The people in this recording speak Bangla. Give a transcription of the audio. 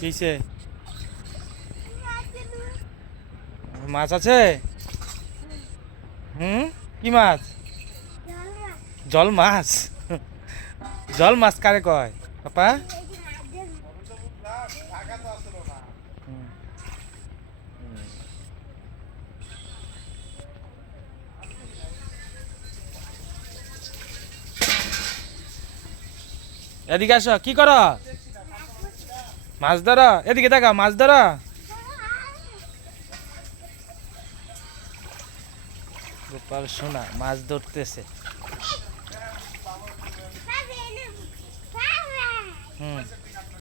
কিসে মাছ আছে? হুম, কি মাছ? জল মাছ। জল মাছ কারে কয় পাপা? হুম, এদিকে আসো, কি করো? মাছ ধরো, এদিকে দেখা, মাছ ধরো। গোপাল সোনা মাছ ধরতেছে। হুম।